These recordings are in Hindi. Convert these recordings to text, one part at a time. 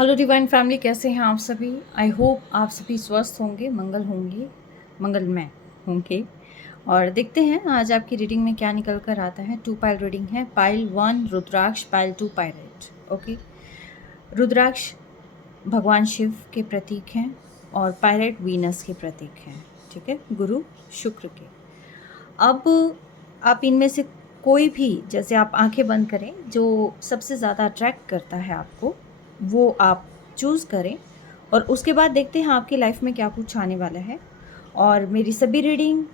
हेलो डिवाइन फैमिली, कैसे हैं आप सभी। आई होप आप सभी स्वस्थ होंगे, मंगलमय होंगे। और देखते हैं आज आपकी रीडिंग में क्या निकल कर आता है। 2 पाइल रीडिंग है। पाइल 1 रुद्राक्ष, पाइल 2 पायरेट। ओके। रुद्राक्ष भगवान शिव के प्रतीक हैं और पायरेट वीनस के प्रतीक हैं। ठीक है, गुरु शुक्र के। अब आप इनमें से कोई भी, जैसे आप आंखें बंद करें, जो सबसे ज़्यादा अट्रैक्ट करता है आपको वो आप चूज़ करें और उसके बाद देखते हैं आपकी लाइफ में क्या कुछ आने वाला है। और मेरी सभी रीडिंग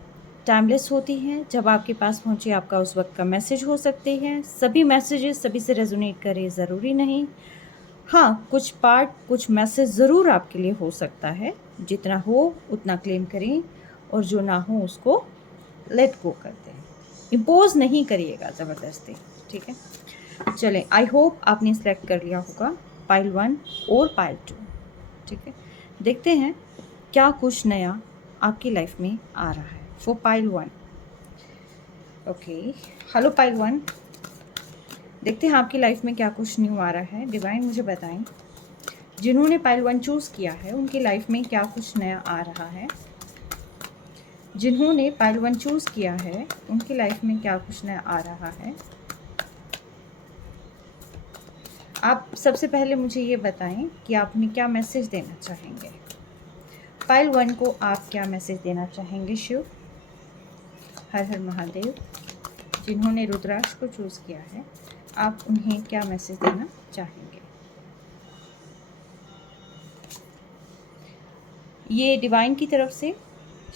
टाइमलेस होती हैं। जब आपके पास पहुंचे आपका उस वक्त का मैसेज हो सकते हैं। सभी मैसेजेस सभी से रेजोनेट करे ज़रूरी नहीं। हाँ, कुछ पार्ट, कुछ मैसेज ज़रूर आपके लिए हो सकता है। जितना हो उतना क्लेम करें और जो ना हो उसको लेट गो करते हैं। इम्पोज नहीं करिएगा ज़बरदस्ती। ठीक है, चलें। आई होप आपने सेलेक्ट कर लिया होगा पाइल 1 और पाइल 2। ठीक है, देखते हैं क्या कुछ नया आपकी लाइफ में आ रहा है for pile 1। Okay, hello pile 1। देखते हैं आपकी लाइफ में क्या कुछ न्यू आ रहा है। डिवाइन मुझे बताएं, जिन्होंने पाइल 1 चूज़ किया है उनकी लाइफ में क्या कुछ नया आ रहा है। जिन्होंने पाइल 1 चूज़ किया है उनकी लाइफ में क्या कुछ नया आ रहा है। आप सबसे पहले मुझे ये बताएं कि आपने क्या मैसेज देना चाहेंगे। पाइल 1 को आप क्या मैसेज देना चाहेंगे। शिव, हर हर महादेव। जिन्होंने रुद्राक्ष को चूज़ किया है आप उन्हें क्या मैसेज देना चाहेंगे। ये डिवाइन की तरफ से,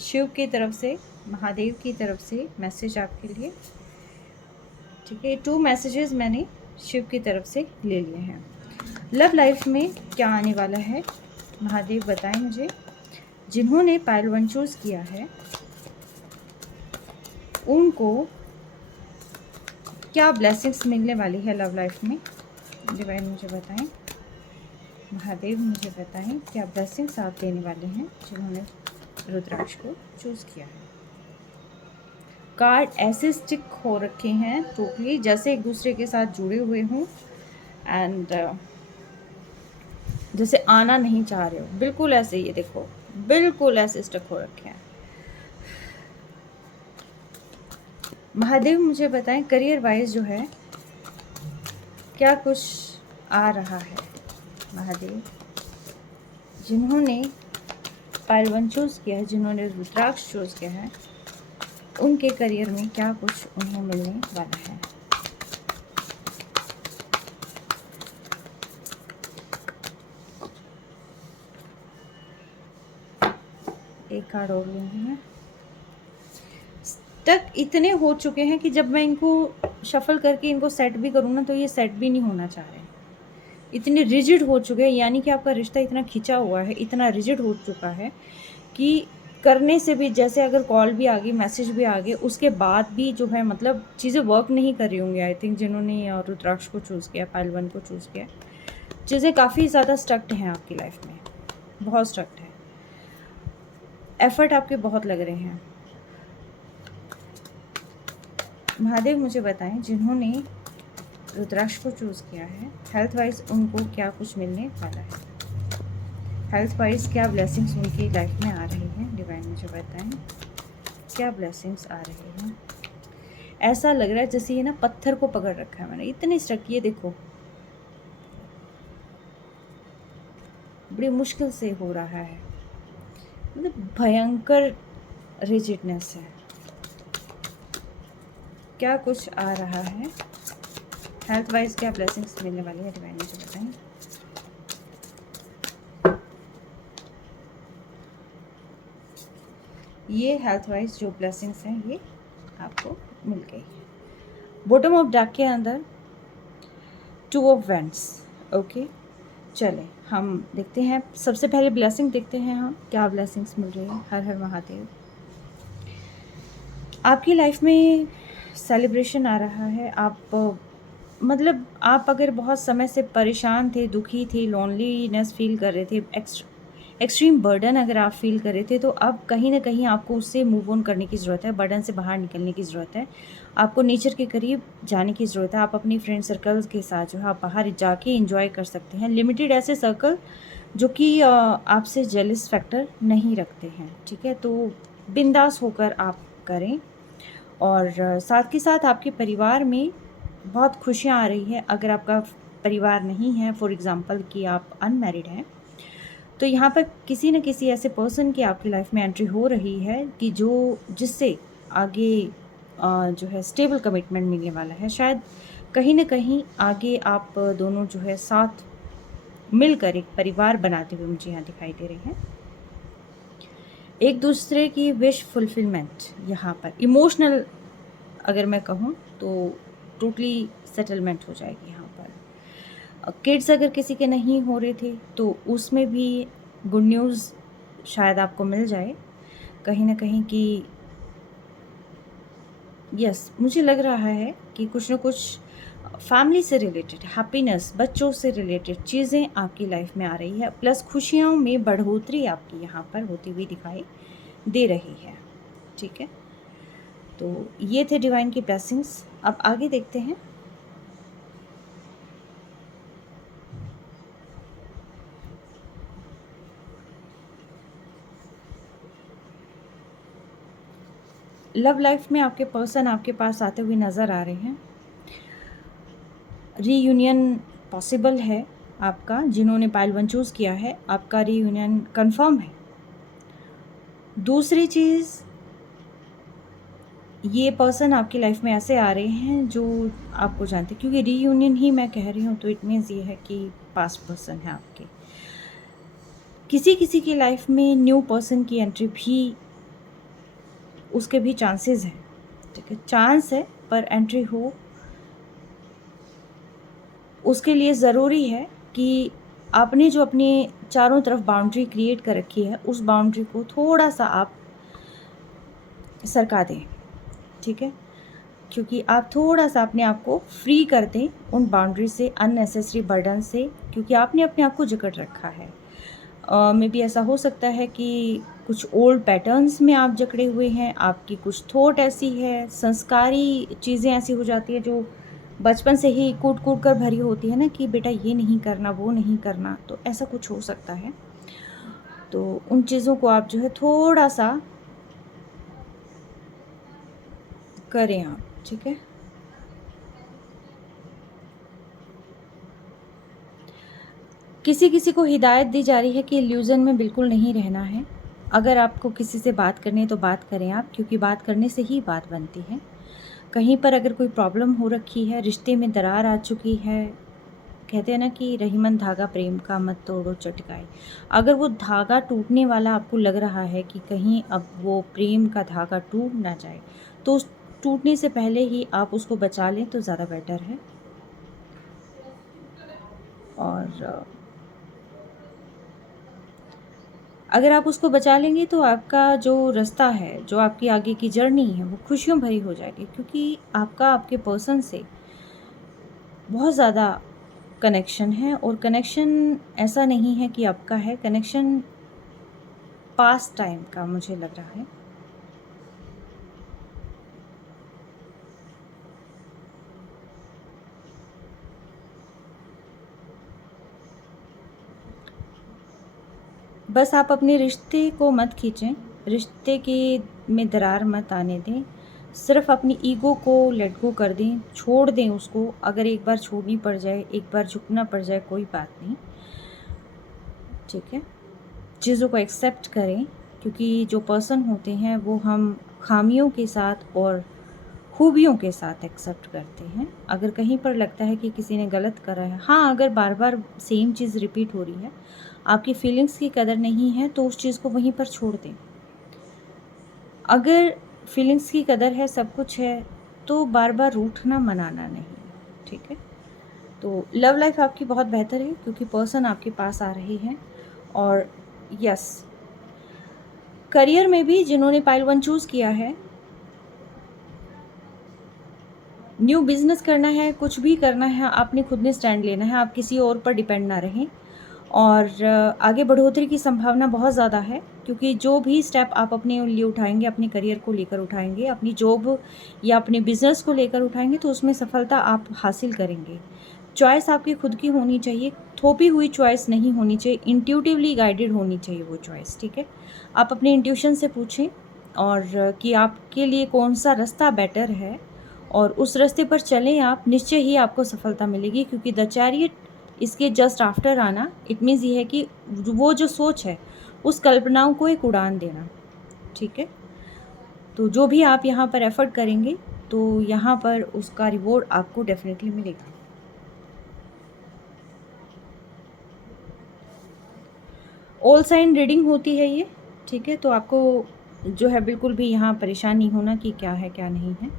शिव की तरफ से, महादेव की तरफ से मैसेज आपके लिए। ठीक है, 2 मैसेजेस मैंने शिव की तरफ से ले लिए हैं। लव लाइफ में क्या आने वाला है महादेव बताएं मुझे। जिन्होंने पाइल 1 चूज़ किया है उनको क्या ब्लेसिंग्स मिलने वाली है लव लाइफ में। डिवाइन मुझे बताएं, महादेव मुझे बताएं क्या ब्लेसिंग्स आप देने वाले हैं जिन्होंने रुद्राक्ष को चूज़ किया है। कार्ड ऐसे स्टिक हो रखे हैं टोटली जैसे एक दूसरे के साथ जुड़े हुए हों एंड जैसे आना नहीं चाह रहे हो, बिल्कुल ऐसे। ये देखो, बिल्कुल ऐसे स्टक हो रखे हैं। महादेव मुझे बताएं करियर वाइज जो है क्या कुछ आ रहा है। महादेव, जिन्होंने पाइल 1 चूज़ किया है, जिन्होंने रुद्राक्ष चूज़ किया है उनके करियर में क्या कुछ उन्हें मिलने वाला है। एक कार्ड और लूँगी मैं। स्टक इतने हो चुके हैं कि जब मैं इनको शफल करके इनको सेट भी करूँ ना तो ये सेट भी नहीं होना चाह रहे। इतने रिजिड हो चुके हैं, यानी कि आपका रिश्ता इतना खिंचा हुआ है, इतना रिजिड हो चुका है कि करने से भी, जैसे अगर कॉल भी आ गई, मैसेज भी आ गए, उसके बाद भी जो है मतलब चीज़ें वर्क नहीं कर रही होंगी। आई थिंक जिन्होंने रुद्राक्ष को चूज़ किया, पाइल 1 को चूज़ किया, चीज़ें काफ़ी ज़्यादा स्टक्ड हैं आपकी लाइफ में, बहुत स्टक्ड है। एफर्ट आपके बहुत लग रहे हैं। महादेव मुझे बताएं, जिन्होंने रुद्राक्ष को चूज़ किया है हेल्थ वाइज उनको क्या कुछ मिलने वाला है। हेल्थ वाइज क्या ब्लेसिंग्स उनकी लाइफ में आ रही हैं। डिवाइन मुझे बताएं क्या ब्लेसिंग्स आ रही हैं। ऐसा लग रहा है जैसे ये ना पत्थर को पकड़ रखा है मैंने, इतने स्टक। ये देखो, बड़ी मुश्किल से हो रहा है, मतलब भयंकर रिजिडनेस है। क्या कुछ आ रहा है। हेल्थ वाइज क्या ब्लेसिंग्स मिलने वाली है। डिवाइन मुझे बताएं। ये हेल्थ वाइज जो ब्लेसिंग्स हैं ये आपको मिल गई। बॉटम ऑफ डेक के अंदर 2 ऑफ वैंड्स। ओके, चलें हम देखते हैं। सबसे पहले ब्लेसिंग देखते हैं हम क्या ब्लेसिंग्स मिल रही है। हर हर महादेव। आपकी लाइफ में सेलिब्रेशन आ रहा है। आप मतलब आप अगर बहुत समय से परेशान थे, दुखी थे, लोनलीनेस फील कर रहे थे, एक्सट्रीम बर्डन अगर आप फील कर रहे थे, तो अब कहीं ना कहीं आपको उससे मूव ऑन करने की ज़रूरत है, बर्डन से बाहर निकलने की ज़रूरत है, आपको नेचर के करीब जाने की ज़रूरत है। आप अपनी फ्रेंड सर्कल के साथ जो है आप बाहर जाके इंजॉय कर सकते हैं। लिमिटेड ऐसे सर्कल जो कि आपसे जेलस फैक्टर नहीं रखते हैं, ठीक है, तो बिंदास होकर आप करें। और साथ के साथ आपके परिवार में बहुत खुशियाँ आ रही है। अगर आपका परिवार नहीं है, फॉर एग्ज़ाम्पल कि आप अनमैरिड हैं, तो यहाँ पर किसी न किसी ऐसे पर्सन की आपकी लाइफ में एंट्री हो रही है कि जिससे आगे जो है स्टेबल कमिटमेंट मिलने वाला है। शायद कहीं न कहीं आगे आप दोनों जो है साथ मिलकर एक परिवार बनाते हुए मुझे यहाँ दिखाई दे रहे हैं। एक दूसरे की विश फुलफिलमेंट यहाँ पर इमोशनल अगर मैं कहूँ तो टोटली सेटलमेंट हो जाएगी यहाँ पर। किड्स अगर किसी के नहीं हो रहे थे तो उसमें भी गुड न्यूज़ शायद आपको मिल जाए कहीं न कहीं कि यस, मुझे लग रहा है कि कुछ न कुछ फैमिली से रिलेटेड हैप्पीनेस, बच्चों से रिलेटेड चीज़ें आपकी लाइफ में आ रही है, प्लस खुशियों में बढ़ोतरी आपकी यहाँ पर होती हुई दिखाई दे रही है, ठीक है। तो ये थे डिवाइन की ब्लेसिंग्स। अब आगे देखते हैं। लव लाइफ में आपके पर्सन आपके पास आते हुए नज़र आ रहे हैं। रीयूनियन पॉसिबल है आपका, जिन्होंने पाइल 1 चूज़ किया है, आपका रीयूनियन कंफर्म है। दूसरी चीज़, ये पर्सन आपकी लाइफ में ऐसे आ रहे हैं जो आपको जानते हैं, क्योंकि रीयूनियन ही मैं कह रही हूँ तो इट मीन्स ये है कि पास्ट पर्सन है आपके। किसी किसी की लाइफ में न्यू पर्सन की एंट्री भी, उसके भी चांसेस हैं, ठीक है, चांस है, पर एंट्री हो उसके लिए ज़रूरी है कि आपने जो अपने चारों तरफ बाउंड्री क्रिएट कर रखी है उस बाउंड्री को थोड़ा सा आप सरका दें, ठीक है, क्योंकि आप थोड़ा सा अपने आप को फ्री कर दें उन बाउंड्री से, अननेसेसरी बर्डन से, क्योंकि आपने अपने आप को जकड़ रखा है। मे बी ऐसा हो सकता है कि कुछ ओल्ड पैटर्न्स में आप जकड़े हुए हैं, आपकी कुछ थॉट ऐसी है, संस्कारी चीज़ें ऐसी हो जाती है जो बचपन से ही कूट कूट कर भरी होती है ना, कि बेटा ये नहीं करना, वो नहीं करना, तो ऐसा कुछ हो सकता है। तो उन चीज़ों को आप जो है थोड़ा सा करें आप, ठीक है। किसी किसी को हिदायत दी जा रही है कि इल्यूज़न में बिल्कुल नहीं रहना है। अगर आपको किसी से बात करनी है तो बात करें आप, क्योंकि बात करने से ही बात बनती है। कहीं पर अगर कोई प्रॉब्लम हो रखी है, रिश्ते में दरार आ चुकी है, कहते हैं ना कि रहीमन धागा प्रेम का मत तोड़ो चटकाए। अगर वो धागा टूटने वाला आपको लग रहा है कि कहीं अब वो प्रेम का धागा टूट ना जाए, तो उस टूटने से पहले ही आप उसको बचा लें तो ज़्यादा बेटर है। और अगर आप उसको बचा लेंगे तो आपका जो रास्ता है, जो आपकी आगे की जर्नी है, वो खुशियों भरी हो जाएगी, क्योंकि आपका आपके पर्सन से बहुत ज़्यादा कनेक्शन है। और कनेक्शन ऐसा नहीं है कि आपका है, कनेक्शन पास्ट टाइम का मुझे लग रहा है। बस आप अपने रिश्ते को मत खींचें, रिश्ते के में दरार मत आने दें, सिर्फ अपनी ईगो को लेट गो कर दें, छोड़ दें उसको। अगर एक बार छोड़नी पड़ जाए, एक बार झुकना पड़ जाए, कोई बात नहीं, ठीक है। चीज़ों को एक्सेप्ट करें, क्योंकि जो पर्सन होते हैं वो हम खामियों के साथ और खूबियों के साथ एक्सेप्ट करते हैं। अगर कहीं पर लगता है कि किसी ने गलत करा है, हाँ, अगर बार बार सेम चीज़ रिपीट हो रही है, आपकी फीलिंग्स की कदर नहीं है, तो उस चीज़ को वहीं पर छोड़ दें। अगर फीलिंग्स की कदर है, सब कुछ है, तो बार बार रूठना मनाना नहीं, ठीक है। तो लव लाइफ आपकी बहुत बेहतर है, क्योंकि पर्सन आपके पास आ रहे हैं। और यस, करियर में भी जिन्होंने पाइल 1 चूज़ किया है, न्यू बिज़नेस करना है, कुछ भी करना है, आपने खुद ने स्टैंड लेना है, आप किसी और पर डिपेंड ना रहें। और आगे बढ़ोतरी की संभावना बहुत ज़्यादा है, क्योंकि जो भी स्टेप आप अपने लिए उठाएंगे, अपने करियर को लेकर उठाएंगे, अपनी जॉब या अपने बिजनेस को लेकर उठाएंगे, तो उसमें सफलता आप हासिल करेंगे। चॉइस आपकी खुद की होनी चाहिए, थोपी हुई चॉइस नहीं होनी चाहिए, इंट्यूटिवली गाइडेड होनी चाहिए वो चॉइस। ठीक है, आप अपने इंट्यूशन से पूछें और कि आपके लिए कौन सा रास्ता बेटर है, और उस रास्ते पर चलें आप, निश्चय ही आपको सफलता मिलेगी। क्योंकि द चैरियट इसके जस्ट आफ्टर आना, इट मीन्स ये है कि वो जो सोच है उस कल्पनाओं को एक उड़ान देना। ठीक है, तो जो भी आप यहाँ पर एफर्ट करेंगे तो यहाँ पर उसका रिवॉर्ड आपको डेफिनेटली मिलेगा। ऑल साइन रीडिंग होती है ये। ठीक है, तो आपको जो है बिल्कुल भी यहाँ परेशान नहीं होना कि क्या है क्या नहीं है।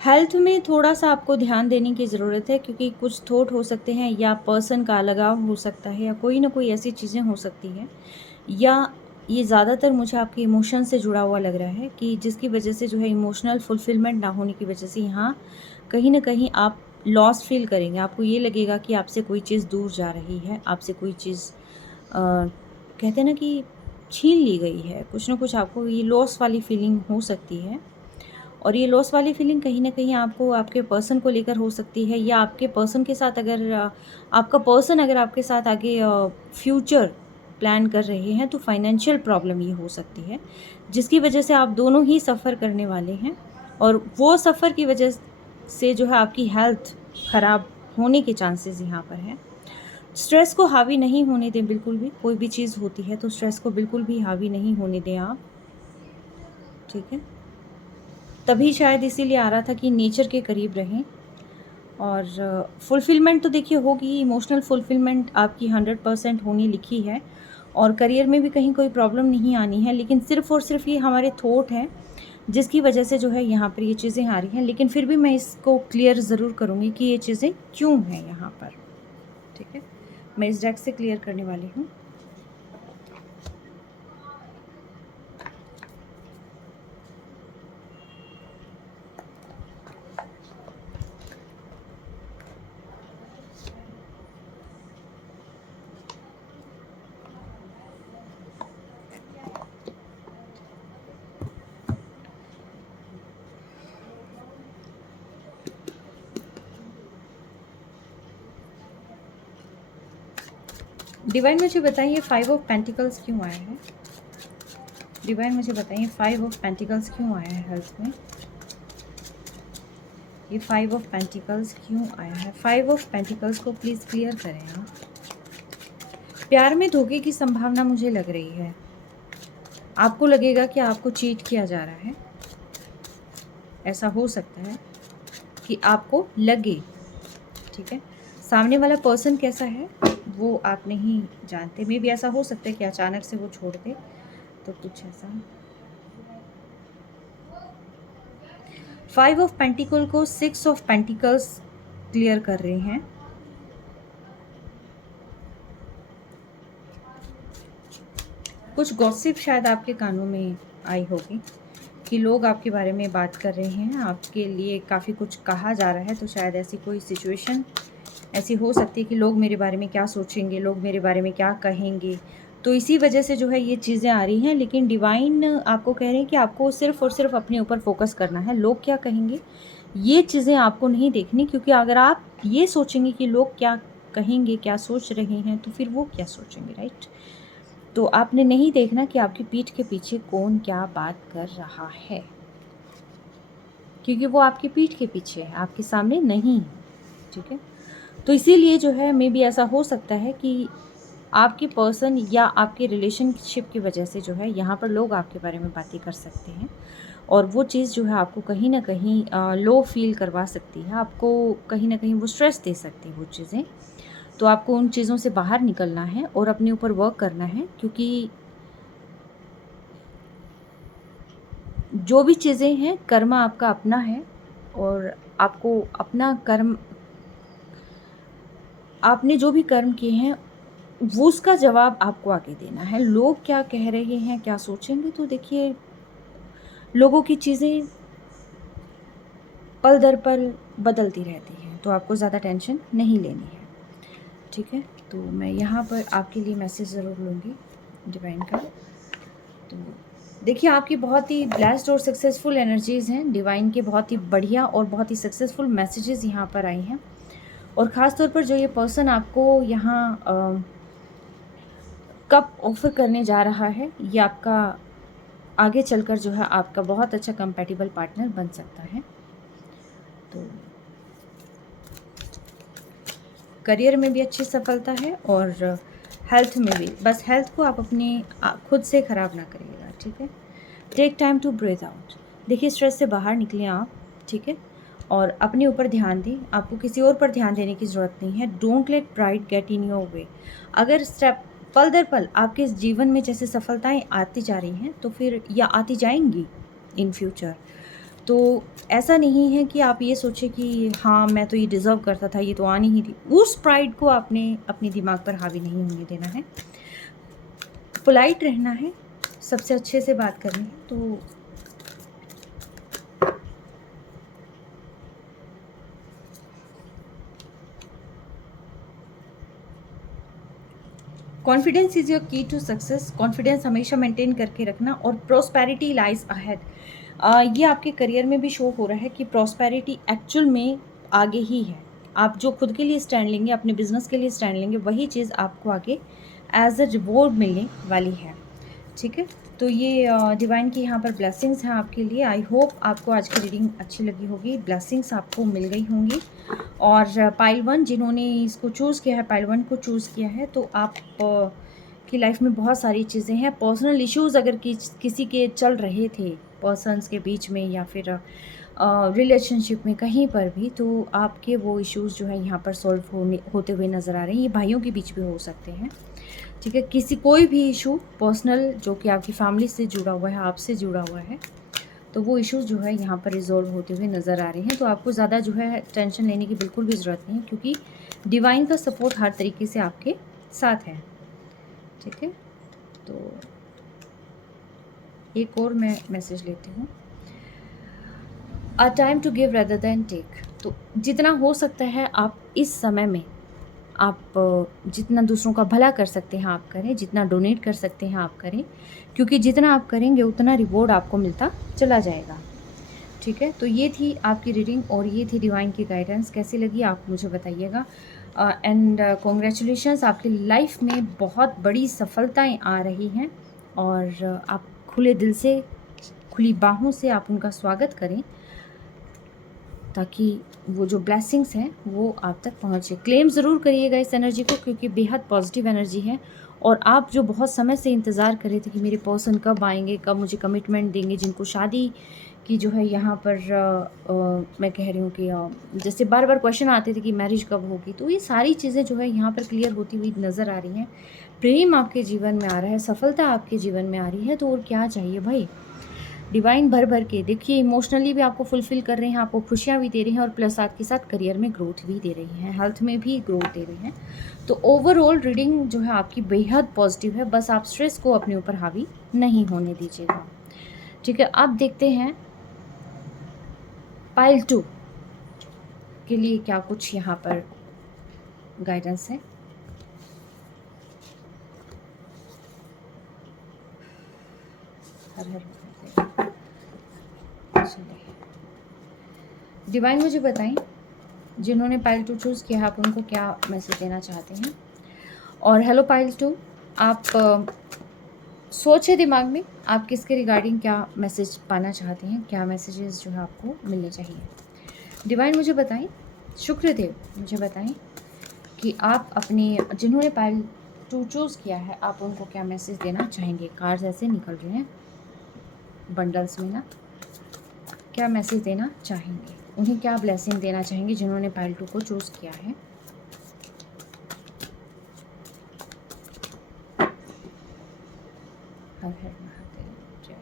हेल्थ में थोड़ा सा आपको ध्यान देने की ज़रूरत है, क्योंकि कुछ थॉट हो सकते हैं, या पर्सन का अलगाव हो सकता है, या कोई ना कोई ऐसी चीज़ें हो सकती हैं, या ये ज़्यादातर मुझे आपके इमोशन से जुड़ा हुआ लग रहा है, कि जिसकी वजह से जो है इमोशनल फुलफिलमेंट ना होने की वजह से यहाँ कहीं ना कहीं आप लॉस फील करेंगे। आपको ये लगेगा कि आपसे कोई चीज़ दूर जा रही है, आपसे कोई चीज़ कहते हैं ना कि छीन ली गई है, कुछ ना कुछ आपको ये लॉस वाली फीलिंग हो सकती है। और ये लॉस वाली फीलिंग कहीं न कहीं आपको आपके पर्सन को लेकर हो सकती है, या आपके पर्सन के साथ अगर आपका पर्सन अगर आपके साथ आगे फ्यूचर प्लान कर रहे हैं, तो फाइनेंशियल प्रॉब्लम ये हो सकती है, जिसकी वजह से आप दोनों ही सफ़र करने वाले हैं। और वो सफ़र की वजह से जो है आपकी हेल्थ ख़राब होने के चांसेस यहाँ पर हैं। स्ट्रेस को हावी नहीं होने दें बिल्कुल भी, कोई भी चीज़ होती है तो स्ट्रेस को बिल्कुल भी हावी नहीं होने दें आप। ठीक है, तभी शायद इसीलिए आ रहा था कि नेचर के करीब रहें। और फुलफ़िलमेंट तो देखिए होगी, इमोशनल फुलफ़िलमेंट आपकी 100% होनी लिखी है, और करियर में भी कहीं कोई प्रॉब्लम नहीं आनी है। लेकिन सिर्फ़ और सिर्फ़ ये हमारे थॉट हैं जिसकी वजह से जो है यहाँ पर ये चीज़ें आ रही हैं। लेकिन फिर भी मैं इसको क्लियर ज़रूर करूँगी कि ये चीज़ें क्यों हैं यहाँ पर। ठीक है, मैं इस डेक से क्लियर करने वाली हूँ। डिवाइन मुझे बताइए 5 ऑफ पेंटिकल्स क्यों आया है। डिवाइन मुझे बताइए 5 ऑफ पेंटिकल्स क्यों आया है हेल्थ में। ये 5 ऑफ पेंटिकल्स क्यों आया है। 5 ऑफ पेंटिकल्स को प्लीज़ क्लियर करें आप। प्यार में धोखे की संभावना मुझे लग रही है। आपको लगेगा कि आपको चीट किया जा रहा है, ऐसा हो सकता है कि आपको लगे। ठीक है, सामने वाला पर्सन कैसा है वो आप नहीं जानते। मे भी ऐसा हो सकता है कि अचानक से वो छोड़ दे, तो कुछ ऐसा। 5 ऑफ पेंटिकल को 6 ऑफ पेंटिकल्स क्लियर कर रहे हैं। कुछ गॉसिप शायद आपके कानों में आई होगी कि लोग आपके बारे में बात कर रहे हैं, आपके लिए काफ़ी कुछ कहा जा रहा है। तो शायद ऐसी कोई सिचुएशन ऐसी हो सकती है कि लोग मेरे बारे में क्या सोचेंगे, लोग मेरे बारे में क्या कहेंगे, तो इसी वजह से जो है ये चीज़ें आ रही हैं। लेकिन डिवाइन आपको कह रहे हैं कि आपको सिर्फ़ और सिर्फ अपने ऊपर फोकस करना है। लोग क्या कहेंगे ये चीज़ें आपको नहीं देखनी, क्योंकि अगर आप ये सोचेंगे कि लोग क्या कहेंगे, क्या सोच रहे हैं, तो फिर वो क्या सोचेंगे, राइट। तो आपने नहीं देखना कि आपकी पीठ के पीछे कौन क्या बात कर रहा है, क्योंकि वो आपकी पीठ के पीछे है, आपके सामने नहीं है। ठीक है, तो इसीलिए जो है मे बी ऐसा हो सकता है कि आपके पर्सन या आपके रिलेशनशिप की वजह से जो है यहाँ पर लोग आपके बारे में बातें कर सकते हैं, और वो चीज़ जो है आपको कहीं ना कहीं लो फील करवा सकती है, आपको कहीं ना कहीं वो स्ट्रेस दे सकती है वो चीज़ें। तो आपको उन चीज़ों से बाहर निकलना है और अपने ऊपर वर्क करना है, क्योंकि जो भी चीज़ें हैं कर्म आपका अपना है, और आपको अपना कर्म, आपने जो भी कर्म किए हैं वो उसका जवाब आपको आगे देना है। लोग क्या कह रहे हैं, क्या सोचेंगे, तो देखिए लोगों की चीज़ें पल दर पल बदलती रहती है, तो आपको ज़्यादा टेंशन नहीं लेनी है। ठीक है, तो मैं यहाँ पर आपके लिए मैसेज ज़रूर लूँगी डिवाइन का। तो देखिए, आपकी बहुत ही ब्लेस्ड और सक्सेसफुल एनर्जीज़ हैं। डिवाइन के बहुत ही बढ़िया और बहुत ही सक्सेसफुल मैसेजेस यहाँ पर आए हैं। और ख़ास तौर पर जो ये पर्सन आपको यहाँ कप ऑफ़र करने जा रहा है, ये आपका आगे चलकर जो है आपका बहुत अच्छा कंपैटिबल पार्टनर बन सकता है। तो करियर में भी अच्छी सफलता है और हेल्थ में भी। बस हेल्थ को आप अपनी खुद से ख़राब ना करिएगा, ठीक है। Take time to breathe out. देखिए, स्ट्रेस से बाहर निकलें आप, ठीक है, और अपने ऊपर ध्यान दें। आपको किसी और पर ध्यान देने की ज़रूरत नहीं है। Don't let pride get in your way. अगर स्टेप पल दर पल आपके जीवन में जैसे सफलताएं आती जा रही हैं, तो फिर या आती जाएंगी इन फ्यूचर, तो ऐसा नहीं है कि आप ये सोचें कि हाँ, मैं तो ये डिज़र्व करता था, ये तो आनी ही थी। उस प्राइड को आपने अपने दिमाग पर हावी नहीं होने देना है। पोलाइट रहना है, सबसे अच्छे से बात करनी है। तो कॉन्फिडेंस इज़ योर की टू सक्सेस। कॉन्फिडेंस हमेशा मेंटेन करके रखना। और प्रॉस्पेरिटी लाइज अहेड। ये आपके करियर में भी शो हो रहा है कि प्रॉस्पेरिटी एक्चुअल में आगे ही है। आप जो खुद के लिए स्टैंड लेंगे, अपने बिजनेस के लिए स्टैंड लेंगे, वही चीज़ आपको आगे एज अ रिवॉर्ड मिलने वाली है, ठीक है। तो ये डिवाइन की यहाँ पर ब्लेसिंग्स हैं आपके लिए। आई होप आपको आज की रीडिंग अच्छी लगी होगी, ब्लेसिंग्स आपको मिल गई होंगी। और पाइल 1 जिन्होंने इसको चूज़ किया है, पाइल 1 को चूज़ किया है, तो आप की लाइफ में बहुत सारी चीज़ें हैं। पर्सनल इश्यूज़ अगर किसी के चल रहे थे पर्सन्स के बीच में या फिर रिलेशनशिप में कहीं पर भी, तो आपके वो इश्यूज़ जो है यहाँ पर सॉल्व होते हुए नज़र आ रहे हैं। ये भाइयों के बीच भी हो सकते हैं, ठीक है। कोई भी इशू पर्सनल जो कि आपकी फैमिली से जुड़ा हुआ है, आपसे जुड़ा हुआ है, तो वो इश्यूज़ जो है यहाँ पर रिजॉल्व होते हुए नज़र आ रहे हैं। तो आपको ज़्यादा जो है टेंशन लेने की बिल्कुल भी ज़रूरत नहीं है, क्योंकि डिवाइन का सपोर्ट हर तरीके से आपके साथ है, ठीक है। तो एक और मैं मैसेज लेती हूँ। A time to give rather than take. तो जितना हो सकता है आप इस समय में, आप जितना दूसरों का भला कर सकते हैं आप करें, जितना डोनेट कर सकते हैं आप करें, क्योंकि जितना आप करेंगे उतना रिवॉर्ड आपको मिलता चला जाएगा, ठीक है। तो ये थी आपकी रीडिंग और ये थी डिवाइन की गाइडेंस। कैसी लगी आप मुझे बताइएगा। एंड कॉन्ग्रेचुलेशंस, आपकी लाइफ में बहुत बड़ी सफलताएं आ रही हैं और आप खुले दिल से, खुली बाहों से आप उनका स्वागत करें, ताकि वो जो ब्लेसिंग्स हैं वो आप तक पहुँचे। क्लेम ज़रूर करिएगा इस एनर्जी को, क्योंकि बेहद पॉजिटिव एनर्जी है। और आप जो बहुत समय से इंतज़ार कर रहे थे कि मेरे पर्सन कब आएंगे, कब मुझे कमिटमेंट देंगे, जिनको शादी की जो है यहाँ पर मैं कह रही हूँ कि जैसे बार बार क्वेश्चन आते थे कि मैरिज कब होगी, तो ये सारी चीज़ें जो है यहाँ पर क्लियर होती हुई नज़र आ रही हैं। प्रेम आपके जीवन में आ रहा है, सफलता आपके जीवन में आ रही है। तो और क्या चाहिए भाई। डिवाइन भर भर के देखिए, इमोशनली भी आपको फुलफिल कर रहे हैं, आपको खुशियाँ भी दे रहे हैं और प्लस साथ के साथ करियर में ग्रोथ भी दे रही हैं, हेल्थ में भी ग्रोथ दे रहे हैं। तो ओवरऑल रीडिंग जो है आपकी बेहद पॉजिटिव है। बस आप स्ट्रेस को अपने ऊपर हावी नहीं होने दीजिएगा, ठीक है। अब देखते हैं पाइल 2 के लिए क्या कुछ यहाँ पर गाइडेंस है। हर हर डिवाइन मुझे बताएं, जिन्होंने पाइल 2 चूज़ किया आप उनको क्या मैसेज देना चाहते हैं। और हेलो पाइल 2, आप सोचे दिमाग में आप किसके रिगार्डिंग क्या मैसेज पाना चाहते हैं, क्या मैसेजेस जो है आपको मिलने चाहिए। डिवाइन मुझे बताएं, शुक्रदेव मुझे बताएं कि आप अपनी, जिन्होंने पाइल 2 चूज़ किया है, आप उनको क्या मैसेज देना चाहेंगे। कार्ड्स ऐसे निकल रहे हैं बंडल्स में ना, क्या मैसेज देना चाहेंगे, उन्हें क्या ब्लेसिंग देना चाहेंगे जिन्होंने पाइल 2 को चूज़ किया है। हर हर महादेव जय।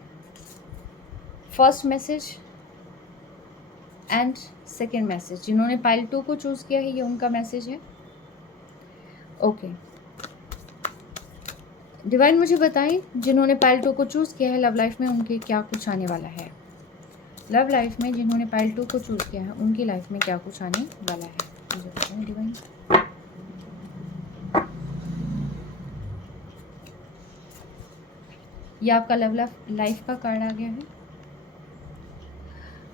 First message and second message, जिन्होंने पाइल 2 को चूज़ किया है, ये उनका मैसेज है। ओके डिवाइन मुझे बताएं, जिन्होंने पाइल 2 को चूज़ किया है, लव लाइफ में उनके क्या कुछ आने वाला है। लव लाइफ में जिन्होंने पाइल 2 को चूज़ किया है उनकी लाइफ में क्या कुछ आने वाला है, मुझे बताएं डिवाइन। ये आपका लव लाइफ का कार्ड आ गया है।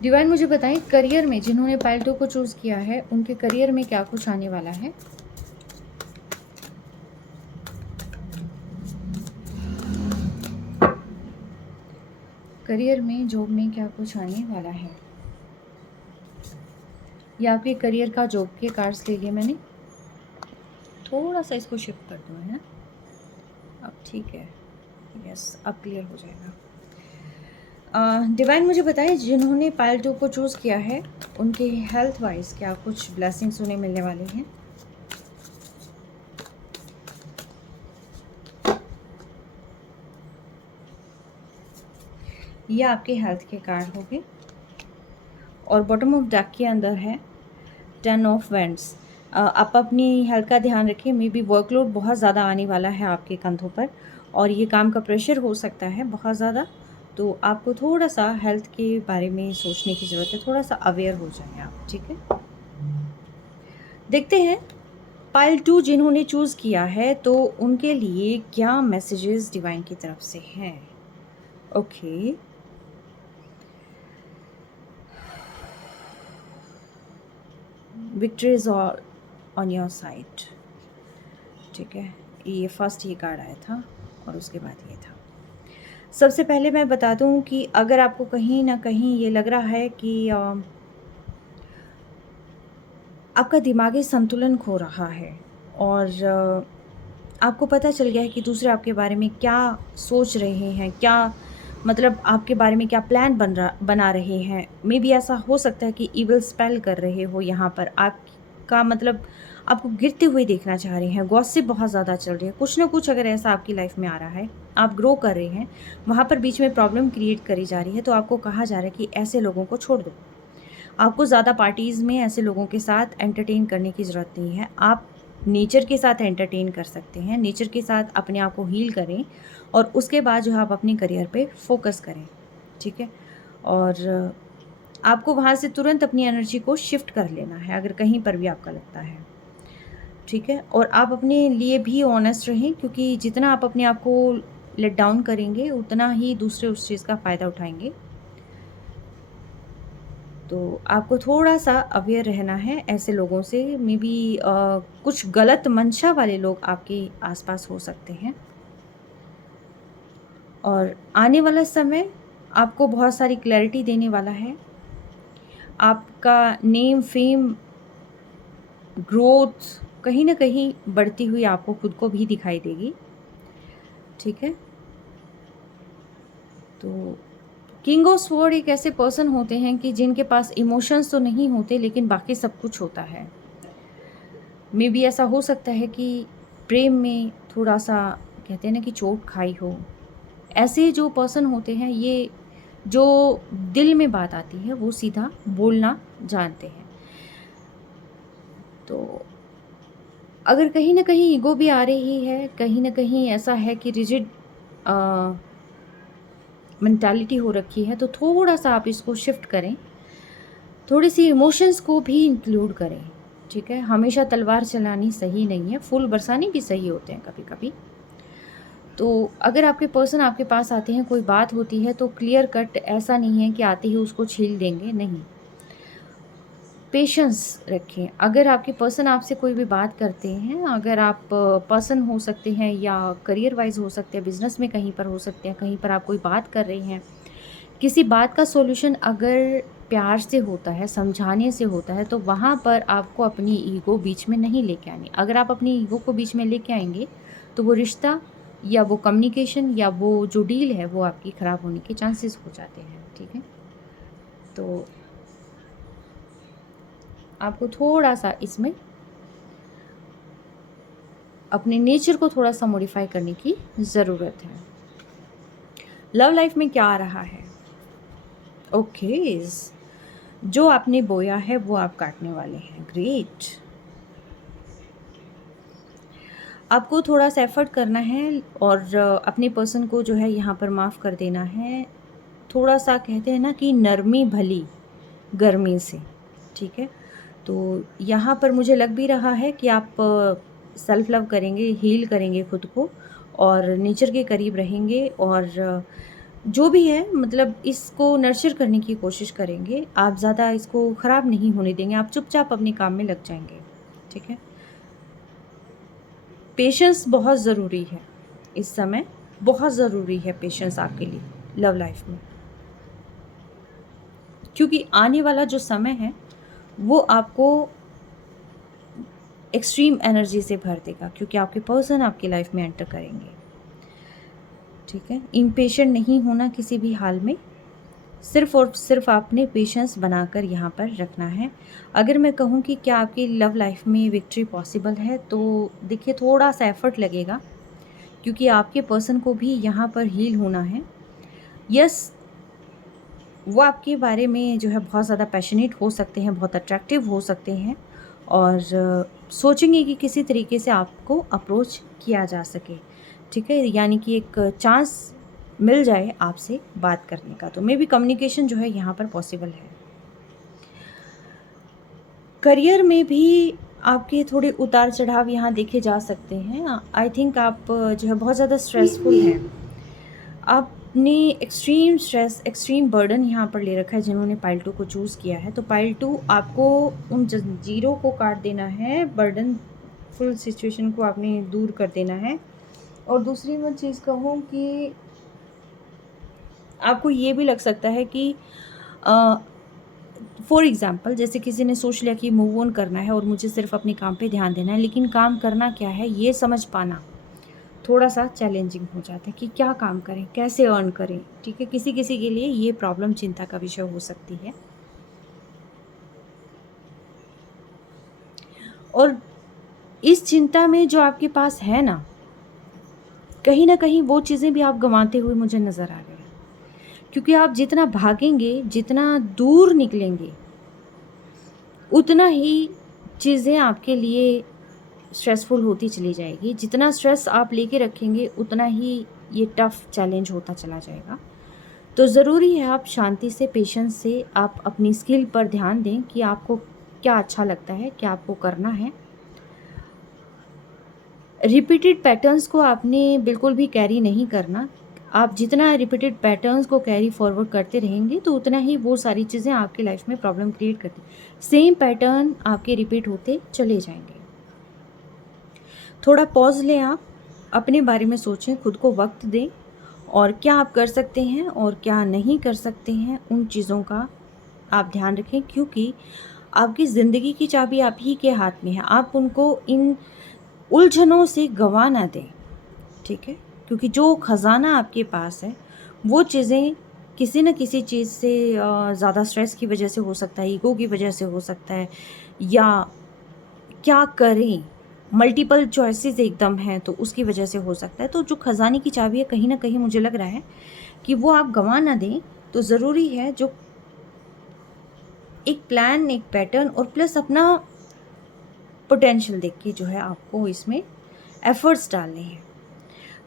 डिवाइन मुझे बताएं करियर में जिन्होंने पाइल 2 को चूज़ किया है उनके करियर में क्या कुछ आने वाला है। करियर में, जॉब में क्या कुछ आने वाला है। ये आपके करियर का, जॉब के कार्ड्स ले लिए मैंने। थोड़ा सा इसको शिफ्ट कर दो, है ना। अब ठीक है, यस अब क्लियर हो जाएगा। डिवाइन मुझे बताएं जिन्होंने पाइल 2 को चूज़ किया है उनके हेल्थ वाइज क्या कुछ ब्लेसिंग्स उन्हें मिलने वाले हैं। ये आपके हेल्थ के कार्ड हो गए और बॉटम ऑफ डेक के अंदर है 10 ऑफ वेंड्स। आप अपनी हेल्थ का ध्यान रखिए, मे बी वर्कलोड बहुत ज़्यादा आने वाला है आपके कंधों पर और ये काम का प्रेशर हो सकता है बहुत ज़्यादा, तो आपको थोड़ा सा हेल्थ के बारे में सोचने की ज़रूरत है, थोड़ा सा अवेयर हो जाए आप, ठीक है। देखते हैं पाइल 2 जिन्होंने चूज़ किया है तो उनके लिए क्या मैसेजेस डिवाइन की तरफ से हैं। Okay victory is all on your side, ठीक है। ये फर्स्ट ये कार्ड आया था और उसके बाद ये था। सबसे पहले मैं बता दूं कि अगर आपको कहीं ना कहीं ये लग रहा है कि आपका दिमागी संतुलन खो रहा है और आपको पता चल गया है कि दूसरे आपके बारे में क्या सोच रहे हैं, क्या मतलब आपके बारे में क्या प्लान बना रहे हैं। मे बी ऐसा हो सकता है कि इविल स्पेल कर रहे हो यहाँ पर, आपका मतलब आपको गिरते हुए देखना चाह रहे हैं, गॉसिप बहुत ज़्यादा चल रही है, कुछ ना कुछ अगर ऐसा आपकी लाइफ में आ रहा है, आप ग्रो कर रहे हैं, वहाँ पर बीच में प्रॉब्लम क्रिएट करी जा रही है, तो आपको कहा जा रहा है कि ऐसे लोगों को छोड़ दो। आपको ज़्यादा पार्टीज़ में ऐसे लोगों के साथ एंटरटेन करने की ज़रूरत नहीं है। आप नेचर के साथ एंटरटेन कर सकते हैं, नेचर के साथ अपने आप को हील करें और उसके बाद जो है आप अपने करियर पे फोकस करें, ठीक है। और आपको वहाँ से तुरंत अपनी एनर्जी को शिफ्ट कर लेना है अगर कहीं पर भी आपका लगता है, ठीक है। और आप अपने लिए भी ऑनेस्ट रहें, क्योंकि जितना आप अपने आप को लेट डाउन करेंगे उतना ही दूसरे उस चीज़ का फ़ायदा उठाएंगे। तो आपको थोड़ा सा अवेयर रहना है ऐसे लोगों से। मे बी कुछ गलत मंशा वाले लोग आपके आसपास हो सकते हैं और आने वाला समय आपको बहुत सारी क्लैरिटी देने वाला है। आपका नेम, फेम, ग्रोथ कहीं ना कहीं बढ़ती हुई आपको खुद को भी दिखाई देगी, ठीक है। तो किंग ऑफ स्वॉर्ड एक ऐसे पर्सन होते हैं कि जिनके पास इमोशंस तो नहीं होते लेकिन बाकी सब कुछ होता है। मे बी ऐसा हो सकता है कि प्रेम में थोड़ा सा कहते हैं ना कि चोट खाई हो। ऐसे जो पर्सन होते हैं ये जो दिल में बात आती है वो सीधा बोलना जानते हैं। तो अगर कहीं ना कहीं ईगो भी आ रही है, कहीं ना कहीं ऐसा है कि रिजिड मेंटालिटी हो रखी है, तो थोड़ा सा आप इसको शिफ्ट करें, थोड़ी सी इमोशंस को भी इंक्लूड करें, ठीक है। हमेशा तलवार चलानी सही नहीं है, फूल बरसाने भी सही होते हैं कभी कभी। तो अगर आपके पर्सन आपके पास आते हैं, कोई बात होती है तो क्लियर कट ऐसा नहीं है कि आते ही उसको छील देंगे, नहीं। पेशेंस रखें। अगर आपके पर्सन आपसे कोई भी बात करते हैं, अगर आप पर्सन हो सकते हैं या करियर वाइज हो सकते हैं, बिजनेस में कहीं पर हो सकते हैं, कहीं पर आप कोई बात कर रहे हैं, किसी बात का सॉल्यूशन अगर प्यार से होता है, समझाने से होता है, तो वहाँ पर आपको अपनी ईगो बीच में नहीं लेके आनी। अगर आप अपनी ईगो को बीच में लेके आएंगे तो वो रिश्ता या वो कम्युनिकेशन या वो जो डील है वो आपकी ख़राब होने के चांसेस हो जाते हैं, ठीक है। तो आपको थोड़ा सा इसमें अपने नेचर को थोड़ा सा मॉडिफाई करने की ज़रूरत है। लव लाइफ में क्या आ रहा है। ओके जो आपने बोया है वो आप काटने वाले हैं, ग्रेट। आपको थोड़ा सा एफर्ट करना है और अपने पर्सन को जो है यहाँ पर माफ़ कर देना है, थोड़ा सा कहते हैं ना कि नरमी भली गर्मी से, ठीक है। तो यहाँ पर मुझे लग भी रहा है कि आप सेल्फ लव करेंगे, हील करेंगे खुद को और नेचर के करीब रहेंगे और जो भी है मतलब इसको नर्चर करने की कोशिश करेंगे। आप ज़्यादा इसको ख़राब नहीं होने देंगे, आप चुपचाप अपने काम में लग जाएंगे, ठीक है। पेशेंस बहुत ज़रूरी है इस समय, बहुत ज़रूरी है पेशेंस आपके लिए लव लाइफ में, क्योंकि आने वाला जो समय है वो आपको एक्सट्रीम एनर्जी से भर देगा, क्योंकि आपके पर्सन आपकी लाइफ में एंटर करेंगे, ठीक है। इम्पेशेंट नहीं होना किसी भी हाल में, सिर्फ और सिर्फ आपने पेशेंस बनाकर यहाँ पर रखना है। अगर मैं कहूँ कि क्या आपकी लव लाइफ में विक्ट्री पॉसिबल है, तो देखिए थोड़ा सा एफर्ट लगेगा, क्योंकि आपके पर्सन को भी यहाँ पर हील होना है। यस, वो आपके बारे में जो है बहुत ज़्यादा पैशनेट हो सकते हैं, बहुत अट्रैक्टिव हो सकते हैं और सोचेंगे कि किसी तरीके से आपको अप्रोच किया जा सके, ठीक है, यानी कि एक चांस मिल जाए आपसे बात करने का। तो मे बी कम्युनिकेशन जो है यहाँ पर पॉसिबल है। करियर में भी आपके थोड़े उतार चढ़ाव यहाँ देखे जा सकते हैं। आई थिंक आप जो है बहुत ज़्यादा स्ट्रेसफुल हैं, आपने एक्सट्रीम स्ट्रेस, एक्सट्रीम बर्डन यहाँ पर ले रखा है जिन्होंने पाइल 2 को चूज़ किया है। तो पाइल 2 आपको उन जंजीरों को काट देना है, बर्डन फुल सिचुएशन को आपने दूर कर देना है। और दूसरी मैं चीज़ कहूँ कि आपको ये भी लग सकता है कि फॉर एग्ज़ाम्पल जैसे किसी ने सोच लिया कि मूव ऑन करना है और मुझे सिर्फ अपने काम पे ध्यान देना है, लेकिन काम करना क्या है ये समझ पाना थोड़ा सा चैलेंजिंग हो जाता है कि क्या काम करें, कैसे अर्न करें, ठीक है। किसी किसी के लिए ये प्रॉब्लम चिंता का विषय हो सकती है। और इस चिंता में जो आपके पास है ना कहीं वो चीज़ें भी आप गंवाते हुए मुझे नज़र आ रहे हैं, क्योंकि आप जितना भागेंगे, जितना दूर निकलेंगे, उतना ही चीज़ें आपके लिए स्ट्रेसफुल होती चली जाएगी। जितना स्ट्रेस आप लेके रखेंगे उतना ही ये टफ़ चैलेंज होता चला जाएगा। तो ज़रूरी है आप शांति से, पेशेंस से आप अपनी स्किल पर ध्यान दें कि आपको क्या अच्छा लगता है, क्या आपको करना है। रिपीटेड पैटर्न्स को आपने बिल्कुल भी कैरी नहीं करना। आप जितना रिपीटेड पैटर्न्स को कैरी फॉरवर्ड करते रहेंगे तो उतना ही वो सारी चीज़ें आपकी लाइफ में प्रॉब्लम क्रिएट करती, सेम पैटर्न आपके रिपीट होते चले जाएंगे। थोड़ा पॉज लें, आप अपने बारे में सोचें, खुद को वक्त दें और क्या आप कर सकते हैं और क्या नहीं कर सकते हैं उन चीज़ों का आप ध्यान रखें, क्योंकि आपकी ज़िंदगी की चाबी आप ही के हाथ में है। आप उनको इन उलझनों से गंवा ना दें, ठीक है, क्योंकि जो ख़जाना आपके पास है वो चीज़ें किसी न किसी चीज़ से ज़्यादा स्ट्रेस की वजह से हो सकता है, ईगो की वजह से हो सकता है, या क्या करें मल्टीपल चॉइसेस एकदम हैं तो उसकी वजह से हो सकता है। तो जो ख़जाने की चाबी है कहीं ना कहीं मुझे लग रहा है कि वो आप गंवा ना दें। तो ज़रूरी है जो एक प्लान, एक पैटर्न और प्लस अपना पोटेंशियल देख के जो है आपको इसमें एफर्ट्स डालने हैं।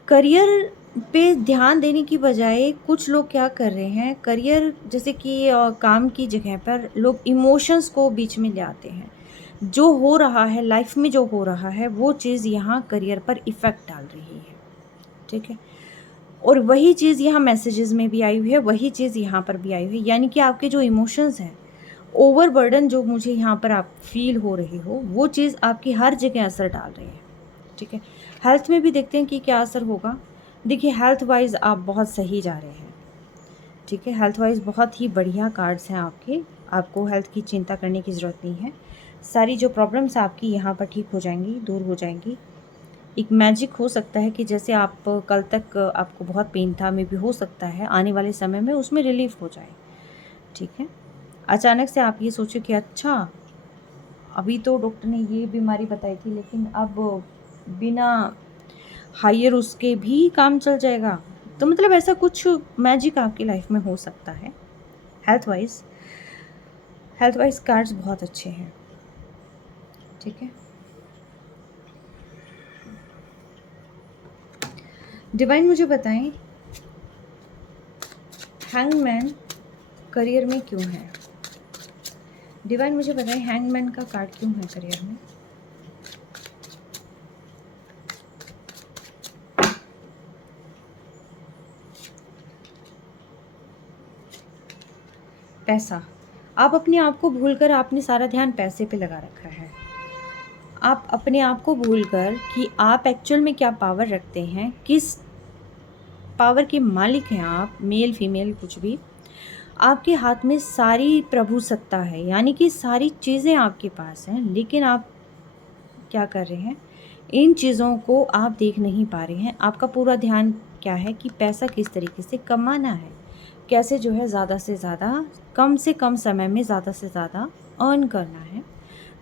करियर पे ध्यान देने की बजाय कुछ लोग क्या कर रहे हैं, करियर जैसे कि काम की जगह पर लोग इमोशंस को बीच में ले आते हैं। जो हो रहा है लाइफ में, जो हो रहा है वो चीज़ यहाँ करियर पर इफ़ेक्ट डाल रही है, ठीक है। और वही चीज़ यहाँ मैसेजेस में भी आई हुई है, वही चीज़ यहाँ पर भी आई हुई है, यानी कि आपके जो इमोशंस हैं, ओवरबर्डन जो मुझे यहाँ पर आप फील हो रही हो, वो चीज़ आपकी हर जगह असर डाल रही है, ठीक है। हेल्थ में भी देखते हैं कि क्या असर होगा। देखिए हेल्थ वाइज आप बहुत सही जा रहे हैं, ठीक है, हेल्थ वाइज बहुत ही बढ़िया कार्ड्स हैं आपके, आपको हेल्थ की चिंता करने की ज़रूरत नहीं है। सारी जो प्रॉब्लम्स आपकी यहाँ पर ठीक हो जाएंगी, दूर हो जाएंगी। एक मैजिक हो सकता है कि जैसे आप कल तक आपको बहुत पेन था, मे भी हो सकता है आने वाले समय में उसमें रिलीफ हो जाए, ठीक है। अचानक से आप ये सोचो कि अच्छा अभी तो डॉक्टर ने ये बीमारी बताई थी, लेकिन अब बिना हायर उसके भी काम चल जाएगा। तो मतलब ऐसा कुछ मैजिक आपकी लाइफ में हो सकता है। हेल्थ वाइज कार्ड्स बहुत अच्छे हैं, ठीक है। डिवाइन मुझे बताएं हैंगमैन करियर में क्यों है? डिवाइन मुझे बताएं हैंगमैन का कार्ड क्यों है करियर में? पैसा, आप अपने आप को भूलकर आपने सारा ध्यान पैसे पे लगा रखा है। आप अपने आप को भूलकर कि आप एक्चुअल में क्या पावर रखते हैं, किस पावर के मालिक हैं आप, मेल फीमेल कुछ भी, आपके हाथ में सारी प्रभु सत्ता है, यानी कि सारी चीज़ें आपके पास हैं, लेकिन आप क्या कर रहे हैं, इन चीज़ों को आप देख नहीं पा रहे हैं। आपका पूरा ध्यान क्या है कि पैसा किस तरीके से कमाना है, कैसे जो है ज़्यादा से कम समय में ज़्यादा से ज़्यादा अर्न करना है।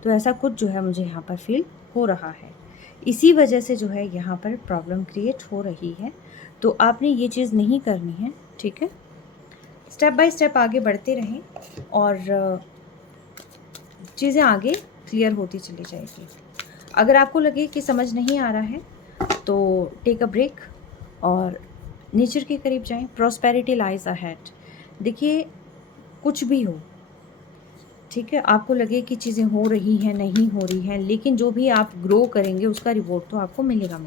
तो ऐसा कुछ जो है मुझे यहाँ पर फील हो रहा है, इसी वजह से जो है यहाँ पर प्रॉब्लम क्रिएट हो रही है। तो आपने ये चीज़ नहीं करनी है, ठीक है। स्टेप बाय स्टेप आगे बढ़ते रहें और चीज़ें आगे क्लियर होती चली जाएगी। अगर आपको लगे कि समझ नहीं आ रहा है तो टेक अ ब्रेक और नेचर के करीब जाएं। Prosperity lies ahead. देखिए कुछ भी हो, ठीक है, आपको लगे कि चीज़ें हो रही हैं, नहीं हो रही हैं, लेकिन जो भी आप ग्रो करेंगे उसका रिवॉर्ड तो आपको मिलेगा।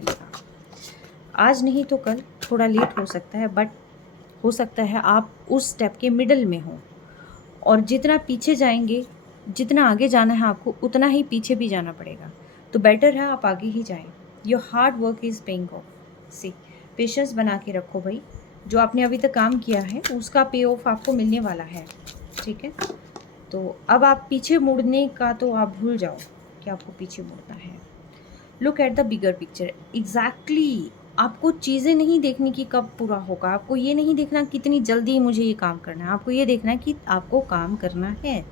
आज नहीं तो कल, थोड़ा लेट हो सकता है, बट हो सकता है आप उस स्टेप के मिडल में हो, और जितना पीछे जाएंगे, जितना आगे जाना है आपको, उतना ही पीछे भी जाना पड़ेगा। तो बेटर है आप आगे ही जाएं। Your hard work is paying off. See, patience बना के रखो भाई। जो आपने अभी तक काम किया है उसका पे ऑफ आपको मिलने वाला है, ठीक है। तो अब आप पीछे मुड़ने का तो आप भूल जाओ कि आपको पीछे मुड़ना है। Look at the bigger picture. Exactly, आपको चीज़ें नहीं देखनी कि कब पूरा होगा, आपको ये नहीं देखना कितनी जल्दी मुझे ये काम करना है, आपको ये देखना है कि आपको काम करना है,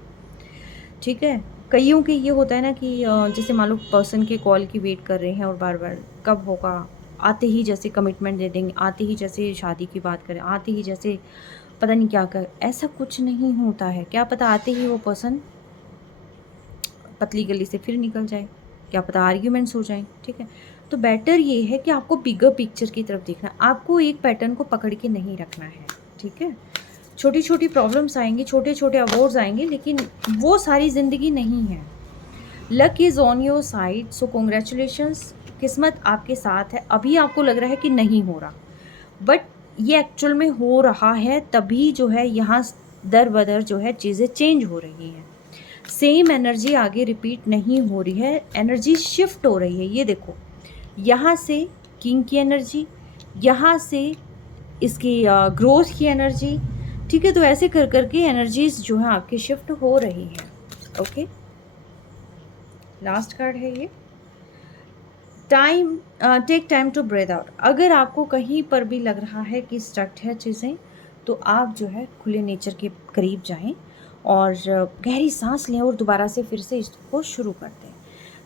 ठीक है। कईयों के ये होता है ना कि जैसे मान लो पर्सन के कॉल की वेट कर रहे हैं और बार बार कब होगा, आते ही जैसे कमिटमेंट दे देंगे, आते ही जैसे शादी की बात करें, आते ही जैसे पता नहीं क्या कर। ऐसा कुछ नहीं होता है। क्या पता आते ही वो पर्सन पतली गली से फिर निकल जाए, क्या पता आर्ग्यूमेंट्स हो जाएं, ठीक है। तो बेटर ये है कि आपको बिगर पिक्चर की तरफ देखना, आपको एक पैटर्न को पकड़ के नहीं रखना है, ठीक है। छोटी छोटी प्रॉब्लम्स आएंगी, छोटे छोटे अवॉर्ड्स आएंगे, लेकिन वो सारी ज़िंदगी नहीं है। Luck is on your side, so congratulations. किस्मत आपके साथ है। अभी आपको लग रहा है कि नहीं हो रहा, बट ये एक्चुअल में हो रहा है, तभी जो है यहाँ दर बदर जो है चीज़ें चेंज हो रही हैं। सेम एनर्जी आगे रिपीट नहीं हो रही है, एनर्जी शिफ्ट हो रही है। ये देखो, यहाँ से किंग की एनर्जी, यहाँ से इसकी ग्रोथ की एनर्जी, ठीक है। तो ऐसे कर करके एनर्जीज जो है आपकी शिफ्ट हो रही हैं, ओके। लास्ट कार्ड है ये, time, take time to breathe out. अगर आपको कहीं पर भी लग रहा है कि स्टक है चीज़ें, तो आप जो है खुले नेचर के करीब जाएं और गहरी सांस लें और दोबारा से फिर से इसको शुरू कर दें।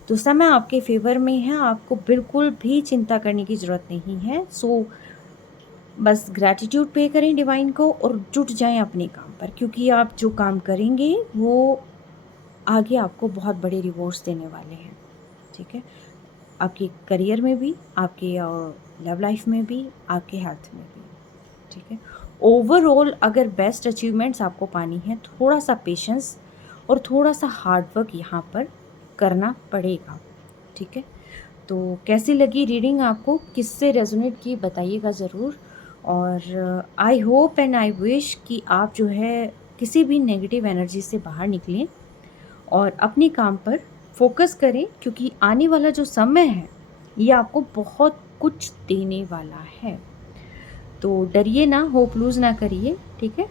तो समय आपके फेवर में है, आपको बिल्कुल भी चिंता करने की ज़रूरत नहीं है। सो बस ग्रैटिट्यूड पे करें डिवाइन को और जुट जाएं अपने काम पर, क्योंकि आप जो काम करेंगे वो आगे आपको बहुत बड़े रिवॉर्ड्स देने वाले हैं, ठीक है। आपके करियर में भी, आपके लव लाइफ में भी, आपके हेल्थ में भी, ठीक है। ओवरऑल अगर बेस्ट अचीवमेंट्स आपको पानी है, थोड़ा सा पेशेंस और थोड़ा सा हार्ड वर्क यहाँ पर करना पड़ेगा, ठीक है। तो कैसी लगी रीडिंग आपको, किससे रेजोनेट की बताइएगा ज़रूर। और I hope and I wish कि आप जो है किसी भी नेगेटिव एनर्जी से बाहर निकलें और अपने काम पर फोकस करें, क्योंकि आने वाला जो समय है ये आपको बहुत कुछ देने वाला है। तो डरिए ना, होप लूज़ ना करिए, ठीक है।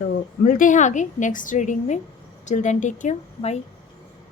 तो मिलते हैं आगे नेक्स्ट रीडिंग में। Till then take care, bye.